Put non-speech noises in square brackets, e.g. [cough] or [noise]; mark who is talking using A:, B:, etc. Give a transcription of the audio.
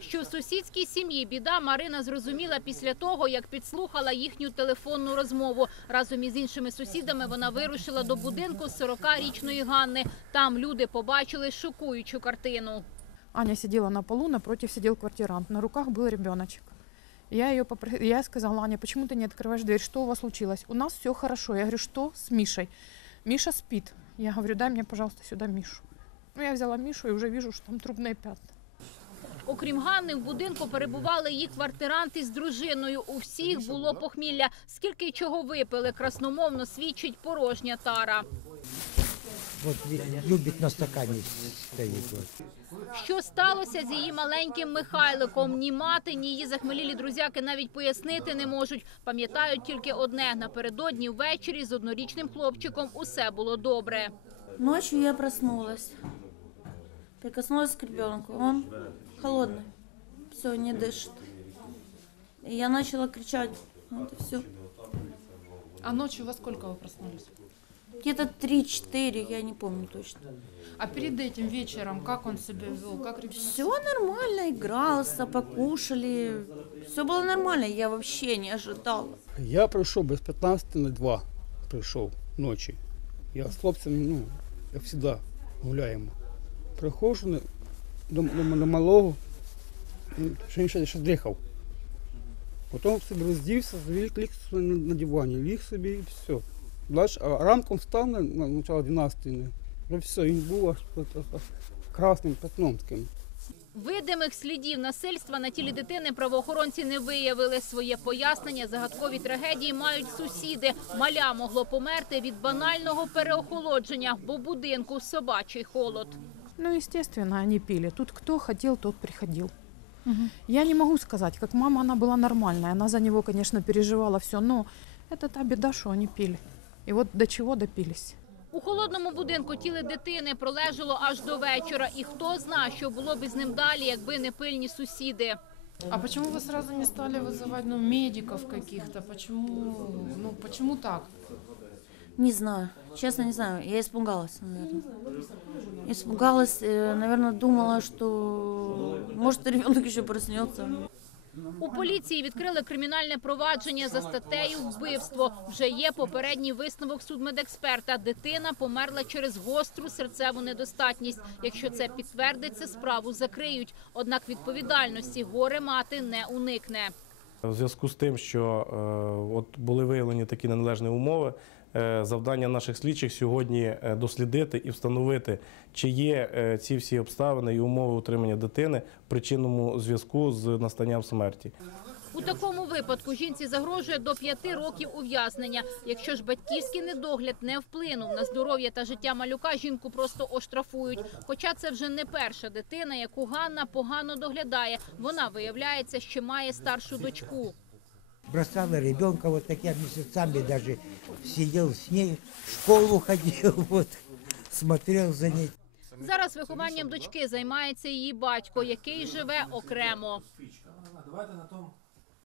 A: Що в сусідській сім'ї біда Марина зрозуміла після того, як підслухала їхню телефонну розмову. Разом із іншими сусідами вона вирушила до будинку 40-річної Ганни. Там люди побачили шокуючу картину.
B: Аня сидела на полу, напротив сидел квартирант. На руках был ребеночек. Я ее попро... я сказала, Аня, почему ты не открываешь дверь? Что у вас случилось? У нас все хорошо. Я говорю, что с Мишей? Миша спит. Я говорю, дай мне, пожалуйста, сюда Мишу. Ну, я взяла Мишу и уже вижу, что там трупные пятна.
A: Окрім Ганни, в будинку перебували її квартиранти з дружиною. У всіх було похмілля. Скільки й чого випили, красномовно свідчить порожня тара.
C: Вот ли- на стакане стоит. Вот.
A: Що сталося з її маленьким Михайликом? Ні мати, ні її захмелілі друзяки навіть пояснити не можуть. Пам'ятають тільки одне: напередодні ввечері з однорічним хлопчиком усе було добре.
D: Ночью я проснулась, прикоснулась к ребенку, он холодный, все, не дышит. И я начала кричать, вот и все.
E: А ночью во сколько вы проснулись?
D: Где-то 3-4, я не помню точно.
E: А перед этим вечером как он себя вел? Как ребенок?
D: Все нормально, игрался, покушали, все было нормально, я вообще не ожидала.
F: Я прийшов без 15 на 2 прийшов ночі. Я з хлопцями, ну, завжди, гуляємо. Приходжу на- до, до, до малого, ну, що він ще, ще дихав. Потім собі роздівся, ліг, на, дивані, ліг собі і все. Дальше, а ранком встав на, на начало 12 вже все, він був аж, аж, аж красним пятном таким.
A: Видимих слідів насильства на тілі дитини правоохоронці не виявили. Своє пояснення загадкові трагедії мають сусіди. Маля могло померти від банального переохолодження, бо будинку собачий холод.
B: Ну, естественно, они пили. Тут кто хотел, тот приходил. Я не могу сказать, как мама, она была нормальная. Она за него, конечно, переживала все, но это та беда, что они пили. И вот до чего допились.
A: У холодному будинку тіло дитини пролежало аж до вечора. І хто зна, що було б із ним далі, якби не пильні сусіди.
E: А почему вы сразу не стали вызывать ну, медиков каких-то? Почему, ну, почему так?
D: Не знаю, честно не знаю, я испугалась, наверное. Испугалась, э, наверное, думала, что может ребенок еще проснется.
A: У поліції відкрили кримінальне провадження за статтею вбивство. Вже є попередній висновок судмедексперта. Дитина померла через гостру серцеву недостатність. Якщо це підтвердиться, справу закриють. Однак відповідальності горе мати не уникне.
G: У зв'язку з тим, що е, от були виявлені такі неналежні умови, завдання наших слідчих сьогодні е, дослідити і встановити, чи є е, ці всі обставини і умови утримання дитини в причинному зв'язку з настанням смерті.
A: У такому випадку жінці загрожує до п'яти років ув'язнення. Якщо ж батьківський недогляд не вплинув на здоров'я та життя малюка, жінку просто оштрафують. Хоча це вже не перша дитина, яку Ганна погано доглядає. Вона виявляється, ще має старшу дочку.
C: Бросала ребенка, вот так я месяцами даже сидел с ней, в школу ходил, [laughs] вот, смотрел за ней.
A: Зараз вихованням дочки займається її батько, який живе окремо.
H: Давайте на тому